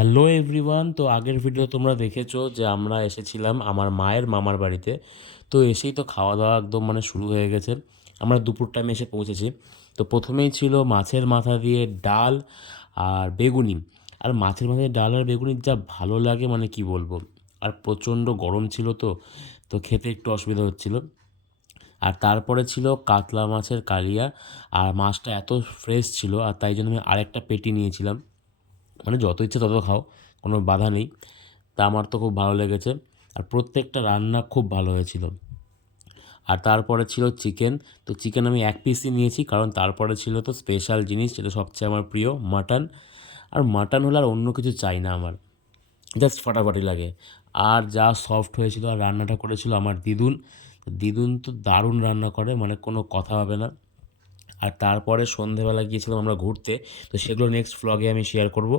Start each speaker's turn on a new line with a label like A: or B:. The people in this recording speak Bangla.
A: হ্যালো এভরিওয়ান তো আগের ভিডিও তোমরা দেখেছ যে আমরা এসেছিলাম আমার মায়ের মামার বাড়িতে। তো এসেই তো খাওয়া দাওয়া একদম মানে শুরু হয়ে গেছে। আমরা দুপুর টাইমে এসে পৌঁছেছি। তো প্রথমেই ছিল মাছের মাথা দিয়ে ডাল আর বেগুনি। আর মাছের মাথা দিয়ে ডাল আর বেগুনি যা ভালো লাগে মানে কি বলব? আর প্রচণ্ড গরম ছিল তো তো খেতে একটু অসুবিধা হচ্ছিল। আর তারপরে ছিল কাতলা মাছের কালিয়া। আর মাছটা এত ফ্রেশ ছিল আর তাই জন্য আমি আরেকটা পেটি নিয়েছিলাম। মানে যত ইচ্ছে তত খাও, কোনো বাধা নেই। তা আমার তো খুব ভালো লেগেছে। আর প্রত্যেকটা রান্না খুব ভালো হয়েছিল। আর তারপরে ছিল চিকেন। তো চিকেন আমি এক পিসই নিয়েছি, কারণ তারপরে ছিল তো স্পেশাল জিনিস যেটা সবচেয়ে আমার প্রিয় মাটন আর মাটন হলে আর অন্য কিছু চাই না আমার। জাস্ট ফাটাফাটি লাগে। আর যা সফট হয়েছিল আর রান্নাটা করেছিল আমার দিদুন। দিদুন তো দারুণ রান্না করে মানে কোনো কথা হবে না। আর তারপরে সন্ধেবেলা গিয়েছিলাম আমরা ঘুরতে তো সেগুলো নেক্সট ভ্লগে আমি শেয়ার করব।